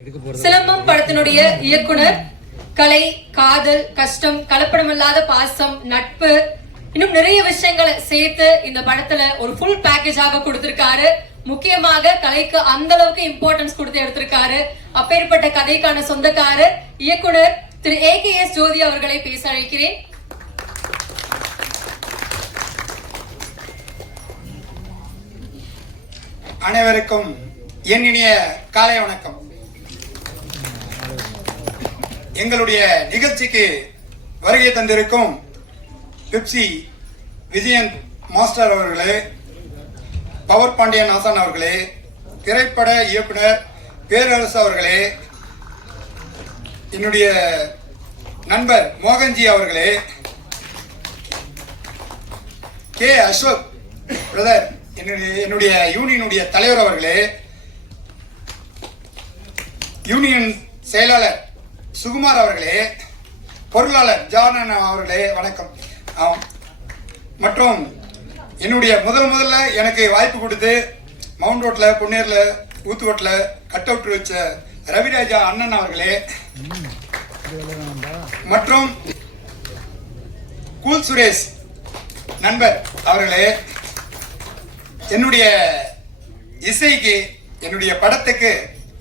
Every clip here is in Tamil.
சிலம்பம் படத்தினுடைய இயக்குனர் கலை, காதல், கஷ்டம், கலப்படமில்லாத பாசம், நட்பு, இன்னும் நிறைய விஷயங்களை சேர்த்து இந்த படத்துல ஒரு ஃபுல் பேக்கேஜாக கொடுத்திருக்காரு. முக்கியமாக கலைக்கு அந்த அளவுக்கு இம்பார்ட்டன்ஸ் கொடுத்து எடுத்திருக்காரு. அப்பேற்பட்ட கதைக்கான சொந்தக்காரர் இயக்குனர் திரு AKS ஜோதி அவர்களை பேச அழைக்கிறேன். அனைவருக்கும் என் இனிய காலை வணக்கம். எங்களுடைய நிகழ்ச்சிக்கு வருகை தந்திருக்கும் பெப்சி விஜயன் மாஸ்டர் அவர்களே, பவர் பாண்டியன் ஆசான் அவர்களே, திரைப்பட இயக்குனர் பேரரசு அவர்களே, என்னுடைய நண்பர் மோகன்ஜி அவர்களே, கே அசோக் பிரதர், என்னுடைய யூனியனுடைய தலைவர் அவர்களே, யூனியன் செயலாளர் சுகுமார் அவர்களே, பொருளாளர் ஜானன் அவர்களே, வணக்கம். மற்றும் என்னுடைய முதல்ல எனக்கு வாய்ப்பு கொடுத்து மவுண்ட் ரோட்ல, பொன்னேர்ல, ஊத்துக்கோட்டில் கட் அவுட் வச்ச ரவிராஜா அண்ணன் அவர்களே, மற்றும் கூல் சுரேஷ் நண்பர் அவர்களே, என்னுடைய இசைக்கு, என்னுடைய படத்துக்கு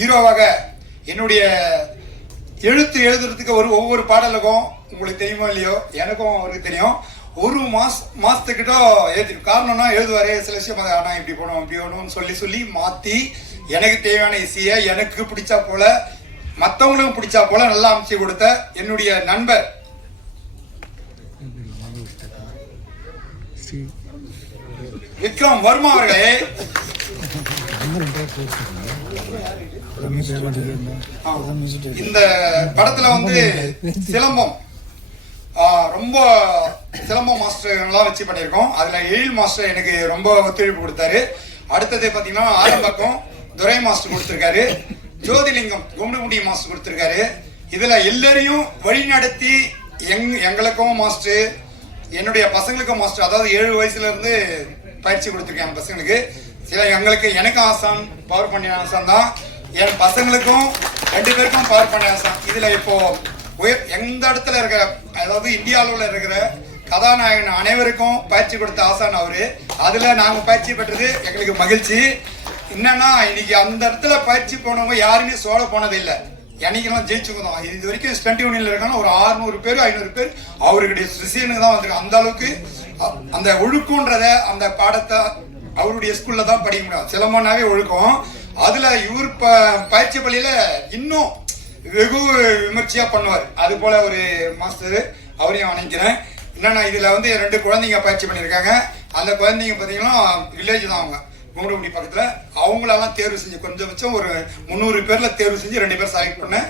ஹீரோவாக என்னுடைய எழுத்து எழுதுறதுக்கு ஒவ்வொரு பாடலுக்கும் உங்களுக்கு தெரியுமோ இல்லையோ, எனக்கும் அவருக்கு தெரியும். ஒரு மாசத்துக்கிட்ட எழுதிடும். காரணம்னா எழுதுவாரு சில விஷயம், ஆனா இப்படி போகணும் இப்படி போகணும்னு சொல்லி மாத்தி எனக்கு தேவையான இசையை எனக்கு பிடிச்சா போல மற்றவங்களுக்கும் பிடிச்சா போல நல்லா அமைச்சு கொடுத்த என்னுடைய நண்பர் விக்ரம் வர்மா அவர்களே, இந்த படத்துல சிலம்பம் ரொம்ப சிலம்பம் மாஸ்டர்லாம் வச்சு பண்ணியிருக்கோம். அதுல எழில் மாஸ்டர் எனக்கு ரொம்ப ஒத்துழைப்பு கொடுத்தாரு. அடுத்தது பாத்தீங்கன்னா ஆரம்பக்கம் துரை மாஸ்டர் கொடுத்திருக்காரு, ஜோதிலிங்கம் கும்பிடுமுடி மாஸ்டர் கொடுத்திருக்காரு. இதுல எல்லாரையும் வழி நடத்தி எங்களுக்கும் மாஸ்டர், என்னுடைய பசங்களுக்கும் மாஸ்டர், அதாவது 7 வயசுல இருந்து பயிற்சி கொடுத்திருக்கேன் பசங்களுக்கு. எனக்கு ஆசான் பவர் பாண்டியன் ஆசான் தான், என் பசங்களுக்கும் 2 பேருக்கும் பவர் பாண்டியன் ஆசான். இதுல இப்போ எந்த இடத்துல இருக்கிற, அதாவது இந்தியாவில் இருக்கிற கதாநாயகன் அனைவருக்கும் பயிற்சி கொடுத்த ஆசான் அவரு. அதுல நாங்க பயிற்சி பெற்றது எங்களுக்கு மகிழ்ச்சி. என்னன்னா இன்னைக்கு அந்த இடத்துல பயிற்சி போனவங்க யாருமே சோழ போனது இல்லை. என்னைக்கெல்லாம் ஜெயிச்சுக்கணும். இது வரைக்கும் ஸ்டண்ட் யூனியன்ல இருக்காங்க ஒரு 600 பேர் 500 பேர் அவருடைய சிஷியனுக்கு தான் வந்திருக்காங்க. அந்த அளவுக்கு அந்த ஒழுக்கம்ன்றத, அந்த பாடத்தை அவருடைய ஸ்கூல்ல தான் படிக்க முடியும். சிலம்பம்னாவே ஒழுக்கம். அதுல இவர் பயிற்சி பள்ளியில இன்னும் வெகு விமர்சையா பண்ணுவார். அது போல ஒரு மாஸ்டர், அவரையும் வணங்கிறேன். என்னன்னா இதுல 2 குழந்தைங்க பயிற்சி பண்ணியிருக்காங்க. அந்த குழந்தைங்க பாத்தீங்கன்னா வில்லேஜ் தான், அவங்க கும்பிடுமுடி பக்கத்துல. அவங்களெல்லாம் தேர்வு செஞ்சு கொஞ்சம் ஒரு 300 பேர்ல தேர்வு செஞ்சு 2 பேர் செலக்ட் பண்ணேன்.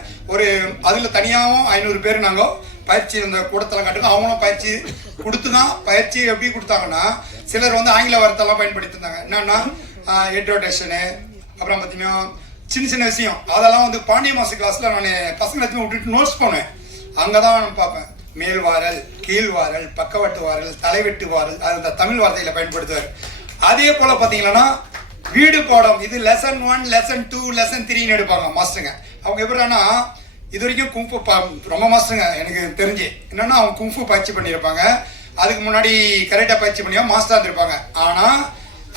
அதுல தனியாகவும் 500 பேர் நாங்க பயிற்சி இந்த கூடத்தெல்லாம் காட்டுங்க. அவங்களும் பயிற்சி கொடுத்துதான். பயிற்சி எப்படி கொடுத்தாங்கன்னா, சிலர் ஆங்கில வார்த்தைலாம் பயன்படுத்தி இருந்தாங்க. என்னன்னா எட்ரோடேஷனு, அப்புறம் பார்த்தீங்கன்னா சின்ன விஷயம், அதெல்லாம் பாண்டிய மாஸ்டர் கிளாஸ்ல நான் பசங்களை விட்டுட்டு நோட்ஸ் போனேன். அங்கதான் நான் பார்ப்பேன். மேல் வாரல், கீழ் வாரல், பக்கவட்டு வாரல், தலைவெட்டு வாரல், அந்த தமிழ் வார்த்தையில பயன்படுத்துவார். அதே போல பாத்தீங்கன்னா வீடு பாடம், இது லெசன் 1, லெசன் 2, லெசன் 3ன்னு எடுப்பாங்க மாஸ்டருங்க. அவங்க எப்படின்னா இது வரைக்கும் குங்ஃபு ரொம்ப மாஸ்டருங்க எனக்கு தெரிஞ்சு. என்னன்னா அவங்க குங்ஃபு பயிற்சி பண்ணியிருப்பாங்க. அதுக்கு முன்னாடி கரெக்டா பயிற்சி பண்ணியா மாஸ்டரா இருந்திருப்பாங்க. ஆனா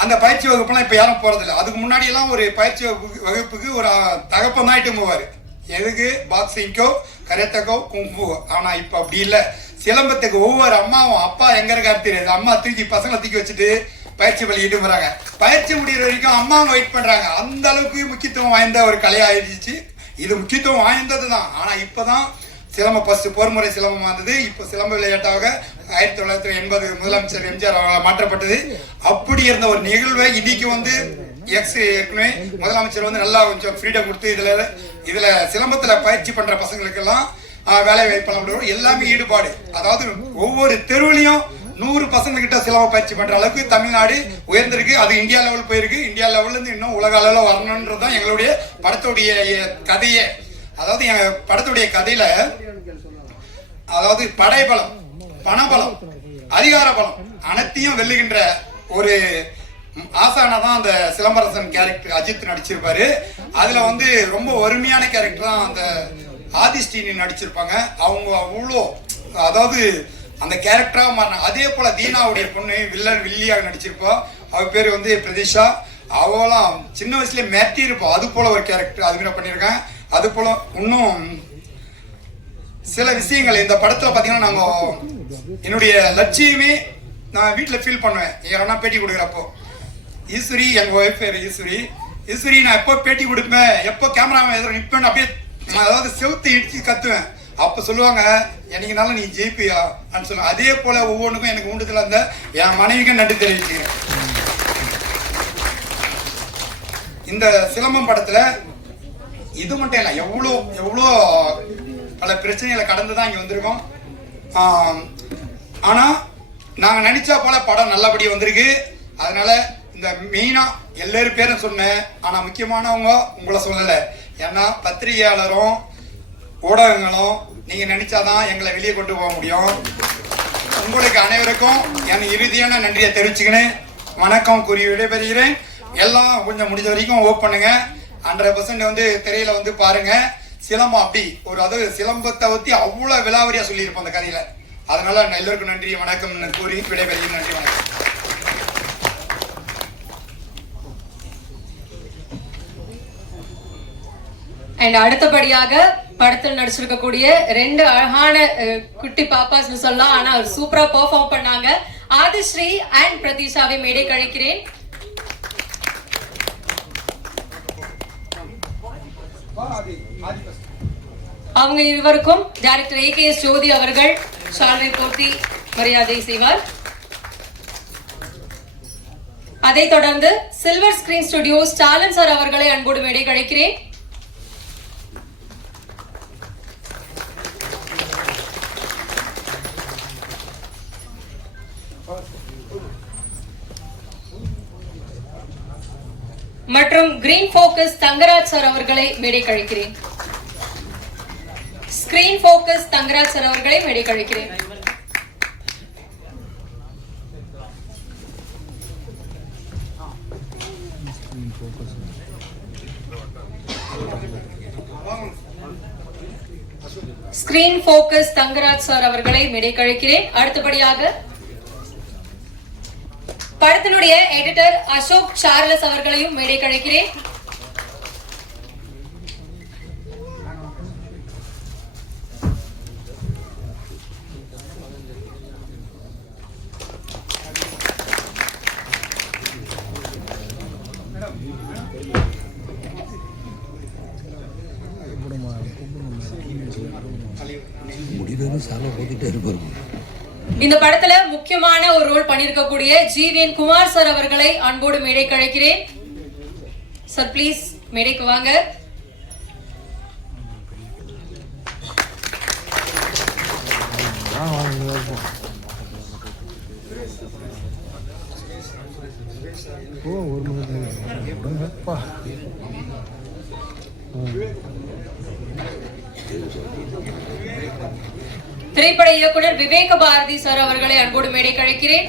அந்த பயிற்சி வகுப்புலாம் இப்ப யாரும் போறதில்லை. அதுக்கு முன்னாடி எல்லாம் ஒரு பயிற்சி வகுப்புக்கு ஒரு தகப்பம் தான் இட்டு போவாரு. எதுக்கு? பாக்ஸிங்கோ, கரெக்டக்கோ, குங்ஃபு. ஆனா இப்ப அப்படி இல்லை. சிலம்பத்துக்கு ஒவ்வொரு அம்மாவும் அப்பா எங்க இருக்காரு தெரியாது. அம்மா பசங்களை தூக்கி வச்சுட்டு பயிற்சி பள்ளிக்கிட்டு போறாங்க. பயிற்சி முடிகிற வரைக்கும் அம்மாவும் வெயிட் பண்றாங்க. அந்த அளவுக்கு முக்கியத்துவம் வாய்ந்த ஒரு கலையாயிருச்சு. இது முக்கியத்துவம் வாய்ந்தது தான். ஆனா இப்பதான் சிலம்பம் ஃபர்ஸ்ட் போர்முறை சிலம்பம் வந்தது. இப்ப சிலம்ப விளையாட்டாக 1980 முதலமைச்சர் எம்ஜிஆர் அவர்களால் மாற்றப்பட்டது. அப்படி இருந்த ஒரு நிகழ்வை இன்னைக்கு ஏற்கனவே முதலமைச்சர் நல்லா கொஞ்சம் ஃப்ரீடம் கொடுத்து இதுல சிலம்பத்துல பயிற்சி பண்ற பசங்களுக்கு எல்லாம் வேலை வாய்ப்பு எல்லாமே ஈடுபாடு. அதாவது ஒவ்வொரு தெருவிலையும் 100 பசங்க கிட்ட சிலம்ப பயிற்சி பண்ற அளவுக்கு தமிழ்நாடு உயர்ந்திருக்கு. அது இந்தியா லெவல் போயிருக்கு. இந்தியா லெவல்ல இருந்து இன்னும் உலக அளவில் வரணும்ன்றதுதான் எங்களுடைய படத்துடைய கதையே. அதாவது என் படத்துடைய கதையில படைபலம், பணபலம், அதிகார பலம் அனைத்தையும் வெல்லுகின்ற ஒரு ஆசானா தான் அந்த சிலம்பரசன் கேரக்டர் அஜித் நடிச்சிருப்பாரு. அதுல வந்து ரொம்ப வறுமையான கேரக்டர் தான் அந்த ஆதிஸ்ரீனி நடிச்சிருப்பாங்க. அவங்க அவ்வளோ அதாவது அந்த கேரக்டரா மாறினாங்க. அதே போல தீனாவுடைய பொண்ணு வில்லியாக நடிச்சிருப்போம். அவ பேர் வந்து பிரதிஷா. அவெல்லாம் சின்ன வயசுல மேட்டி இருப்போம். அது போல ஒரு கேரக்டர் அது மாதிரி பண்ணியிருக்கேன். அது போல இன்னும் சில விஷயங்கள் இந்த படத்துல பாத்தீங்கன்னா நாங்க என்னுடைய லட்சியமே நான் வீட்டுல ஃபீல் பண்ணுவேன். யாரா பேட்டி கொடுக்குறப்போ ஈஸ்வரி, எங்க ஒய்ஃப் பேர் ஈஸ்வரி நான் எப்போ பேட்டி கொடுப்பேன், எப்போ கேமரா எதிர நிற்பேன் அப்படியே அதாவது செவுத்து இடிச்சு கத்துவேன். அப்ப சொல்லுவாங்க என்னைக்குனாலும் நீ ஜெயிப்பியா அப்படின்னு சொல்லுவாங்க. அதே போல ஒவ்வொன்றுக்கும் எனக்கு ஊண்டுதல் அந்த என் மனைவிக்கும் நன்றி தெரிவிக்கிறேன். இந்த சிலம்பம் படத்துல இது மட்டும் இல்லை, எவ்வளோ பல பிரச்சனைகளை கடந்துதான் இங்க வந்திருக்கோம். ஆனா நாங்க நினைச்சா போல படம் நல்லபடியா வந்திருக்கு. அதனால இந்த மெயினா எல்லாரும் பேரும் சொன்னேன். ஆனா முக்கியமானவங்க உங்களை சொல்லல. ஏன்னா பத்திரிகையாளரும் ஊடகங்களும் நீங்க நினைச்சாதான் எங்களை வெளியே கொண்டு போக முடியும். உங்களுக்கு அனைவருக்கும் என் இறுதியான நன்றியை தெரிவிச்சுக்கினேன். வணக்கம் கூறி விடைபெறுகிறேன். எல்லாம் கொஞ்சம் முடிஞ்ச வரைக்கும் ஓப் பண்ணுங்க. 100% வந்து திரையில வந்து பாருங்க. சிலம்பம் அப்படி ஒரு அதாவது சிலம்பத்தை பத்தி அவ்வளவு விலாவரியா சொல்லியிருப்போம் அந்த கதையில. அதனால எல்லோருக்கும் நன்றி வணக்கம் கூறி விடைபெறுகிறேன். நன்றி வணக்கம். அண்ட் அடுத்தபடியாக படத்தில் நடிச்சிருக்கக்கூடிய 2 அழகான குட்டி பாப்பாஸ் சொல்லலாம். ஆனா சூப்பரா பெர்ஃபார்ம் பண்ணாங்க. ஆதிஸ்ரீ அண்ட் பிரதீஷாவை மேடை கழிக்கிறேன். அவங்க இருவருக்கும் டைரக்டர் AKS ஜோதி அவர்கள் ஷால்வை போர்த்தி மரியாதை செய்வார். அதைத் தொடர்ந்து silver screen studio Stalin sir அவர்களை அன்போடு மேடை கழிக்கிறேன். மற்றும் கிரீன் போக்கஸ் தங்கராஜ் சார் அவர்களை மேடை கழிக்கிறேன். ஸ்கிரீன் போக்கஸ் தங்கராஜ் சார் அவர்களை மேடை கழிக்கிறேன். ஸ்கிரீன் போக்கஸ் தங்கராஜ் சார் அவர்களை மேடை கழிக்கிறேன். அடுத்தபடியாக படத்தினுடைய எடிட்டர் அசோக் சார்லஸ் அவர்களையும் மேடை கழிக்கிறேன். இந்த படத்துல முக்கியமான ஒரு ரோல் பண்ணிருக்கக்கூடிய ஜிவிஎன் குமார் சார் அவர்களை அன்போடு மேடை கழிக்கிறேன். சார் ப்ளீஸ் மேடைக்கு வாங்க. திரைப்பட இயக்குனர் விவேக பாரதி சார் அவர்களை அன்போடு மேடை கழிக்கிறேன்.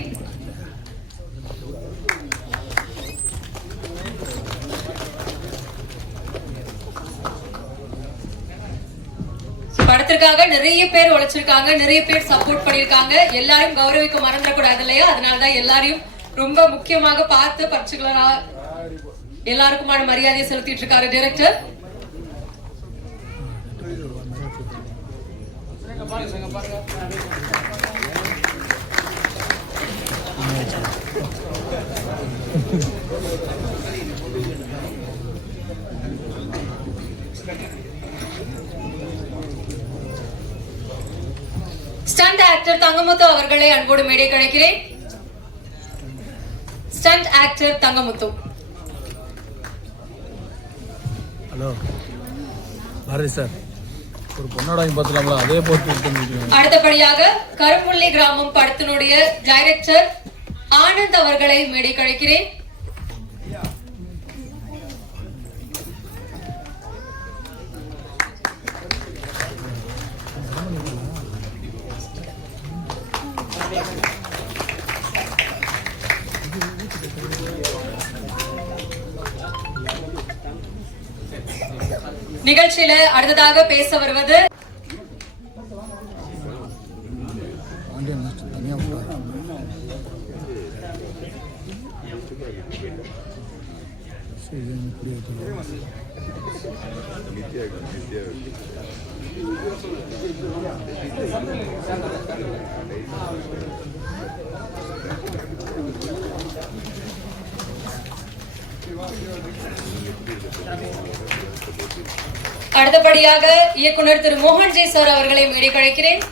படத்திற்காக நிறைய பேர் உழைச்சிருக்காங்க, நிறைய பேர் சப்போர்ட் பண்ணிருக்காங்க. எல்லாரும் கௌரவிக்க மறந்துடக்கூடாது இல்லையா? அதனாலதான் எல்லாரையும் ரொம்ப முக்கியமாக பார்த்து பர்டிகுலரா எல்லாருக்குமான மரியாதையை செலுத்திட்டு இருக்காரு டைரக்டர். ஸ்டண்ட் ஆக்டர் தங்கமுத்து அவர்களை அன்போடு மேடை கழிக்கிறேன். Stunt actor Thangamuthu. Hello Bharathi sir, ஒரு பொண்ணோட பார்த்தலாம்ல, அதே போட்டு. அடுத்தபடியாக கரும்புள்ளி கிராமம் படத்தினுடைய டைரக்டர் ஆனந்த் அவர்களை மேடை கழிக்கிறேன். நிகழ்ச்சியில அடுத்ததாக பேச வருவது அடுத்தபடியாக இயக்குனர் திரு மோகன்ஜி சார் அவர்களை மேடை கழைக்கிறேன்.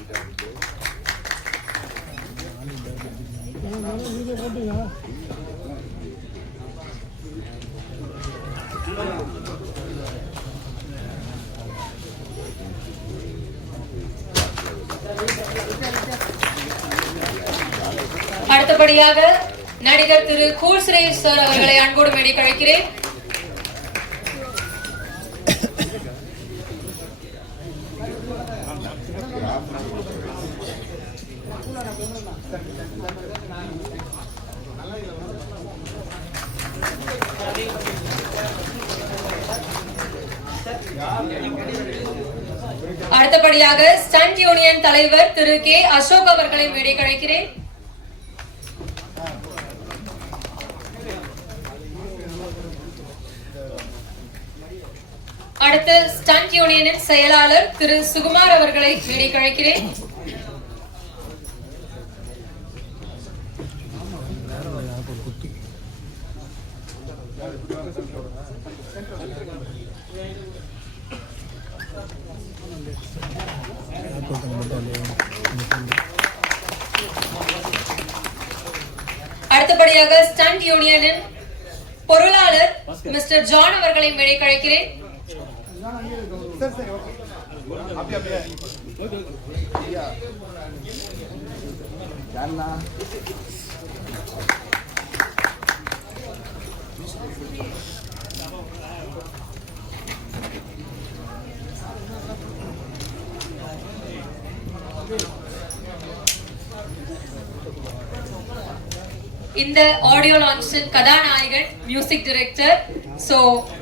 அடுத்தபடியாக நடிகர் திரு கூல் சுரேஷ் சார் அவர்களை அன்போடு மேடை கழைக்கிறேன். அடுத்தபடியாக ஸ்டண்ட் யூனியன் தலைவர் திரு கே அசோக் அவர்களை மேடை கழைக்கிறேன். அடுத்து ஸ்டண்ட் யூனியனின் செயலாளர் திரு சுகுமார் அவர்களை மேடை கழைக்கிறேன். அடுத்தபடியாக ஸ்டண்ட் யூனியனின் பொருளாளர் மிஸ்டர் ஜான் அவர்களை மேடை கழைக்கிறேன். இந்த ஆடியோ லான்ச்சின் கதாநாயகன் music director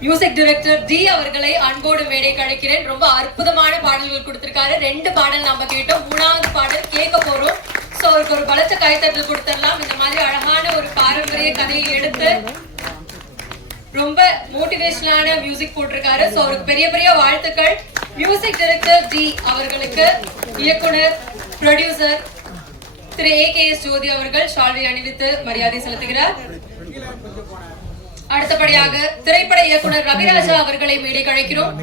music director D அவர்களை அன்போடு மேடை கழைக்கிறேன். ரொம்ப அற்புதமான பாடல்கள் கொடுத்திருக்காரு. 2 பாடல் நம்ம கேட்டோம், 3வது பாடல் கேட்க போறோம். சோ அவருக்கு ஒரு பலத்த கைத்தட்டல் கொடுத்துடலாம். இந்த மாதிரி அழகான ஒரு பாரம்பரிய கதையை எடுத்து ரொம்ப மோட்டிவேஷனான மியூசிக் போட்டிருக்காரு. சோ அவருக்கு பெரிய பெரிய வாழ்த்துக்கள். மியூசிக் டைரக்டர் டி அவர்களுக்கு இயக்குனர் ப்ரொடியூசர் திரு ஏகேஎஸ் ஜோதி அவர்கள் ஷால்வை அணிவித்து மரியாதை செலுத்துகிறார். அடுத்தபடியாக திரைப்பட இயக்குனர் ரவிராஜா அவர்களை மேடை கழைக்கிறோம்.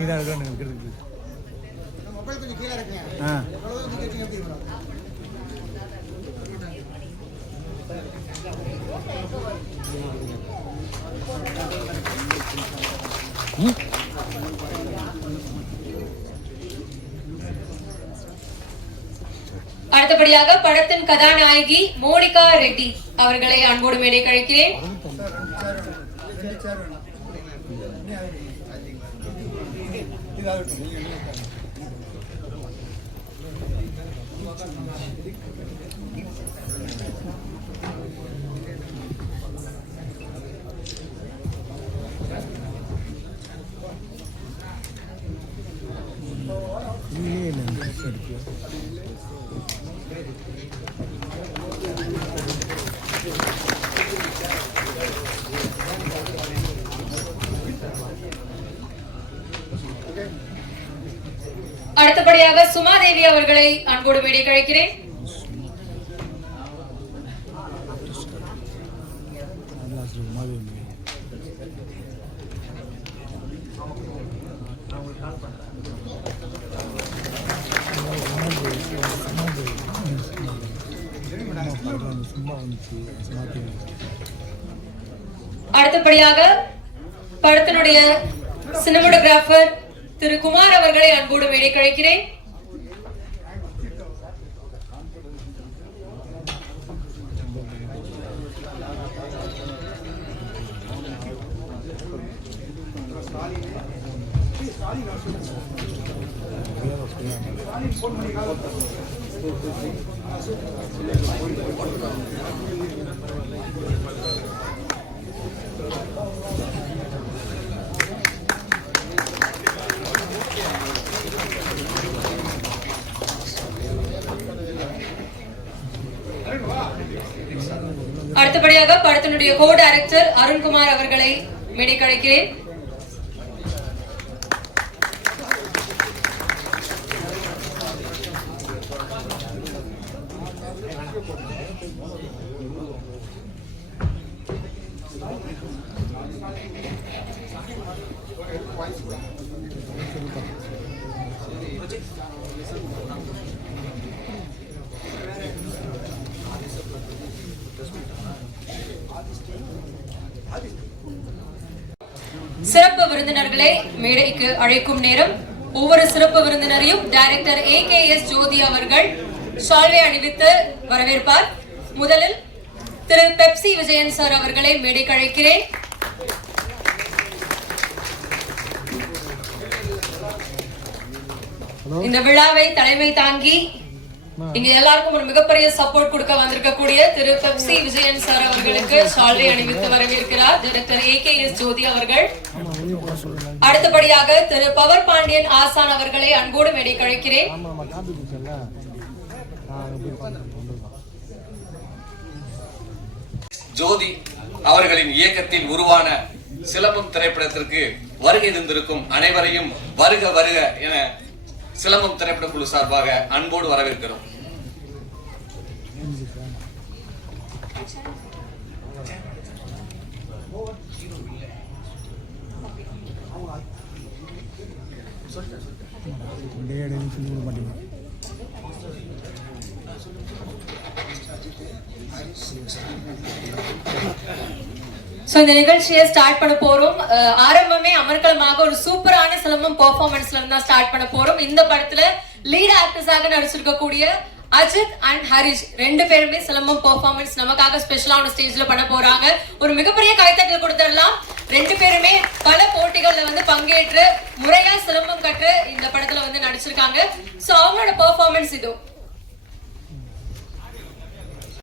அடுத்தபடியாக படத்தின் கதாநாயகி மோனிகா ரெட்டி அவர்களை அன்போடு மேடை கழைக்கிறேன். அடுத்தபடியாக சுமாதேவி அவர்களை அன்போடு மேடை கழைக்கிறேன். அடுத்தபடியாக படத்தினுடைய சினிமாட்டோகிராஃபர் திரு குமார் அவர்களை அன்போடு மேடை கழைக்கிறேன். அடுத்தபடியாக படத்தினுடைய கோ டைரக்டர் அருண்குமார் அவர்களை மேடைக்கு அழைக்கிறேன். சிறப்பு விருந்தினர்களை மேடைக்கு அழைக்கும் நேரம். ஒவ்வொரு சிறப்பு விருந்தினரையும் டைரக்டர் AKS ஜோதி அவர்கள் ஷால்வை அணிவித்து வரவேற்பார். முதலில் திரு பெப்சி விஜயன் சார் அவர்களை மேடைக்கு அழைக்கிறேன். இந்த விழாவை தலைமை தாங்கி இங்க எல்லாருக்கும் ஒரு மிகப்பெரிய சப்போர்ட் கொடுக்க வந்திருக்கக்கூடிய திரு பெப்சி விஜயன் சார் அவர்களுக்கு ஷால்வை அணிவித்து வரவேற்கிறார் டைரக்டர் AKS ஜோதி அவர்கள். அடுத்தபடியாக திரு பவர் பாண்டியன் ஆசான் அவர்களை அன்போடு மேடைக்கு அழைக்கிறேன். ஜோதி அவர்களின் இயக்கத்தில் உருவான சிலம்பம் திரைப்படத்திற்கு வருகை தந்திருக்கும் அனைவரையும் வருக வருக என சிலம்பம் திரைப்பட குழு சார்பாக அன்போடு வரவேற்கிறோம். சோ இந்த நிகழ்ச்சியை ஸ்டார்ட் பண்ண போறோம். ஆரம்பமே அமர்க்கலமாக ஒரு சூப்பரான சிலம்பம் பெர்ஃபார்மன்ஸ்ல இருந்தா ஸ்டார்ட் பண்ண போறோம். இந்த படத்துல லீட் ஆக்டர்ஸாக நடிச்சிருக்கக்கூடிய அஜித் அண்ட் ஹரிஷ் ரெண்டு பேருமே சிலம்பம் பெர்ஃபார்மன்ஸ் நமக்காக ஸ்பெஷலான ஸ்டேஜ்ல பண்ண போறாங்க. ஒரு மிகப்பெரிய கைத்தட்டல் கொடுத்துடலாம். ரெண்டு பேருமே பல போட்டிகள்ல பங்கேற்று முறையா சிலம்பம் கற்று இந்த படத்துல நடிச்சிருக்காங்க. சோ அவங்களோட பெர்ஃபார்மன்ஸ் இதோ.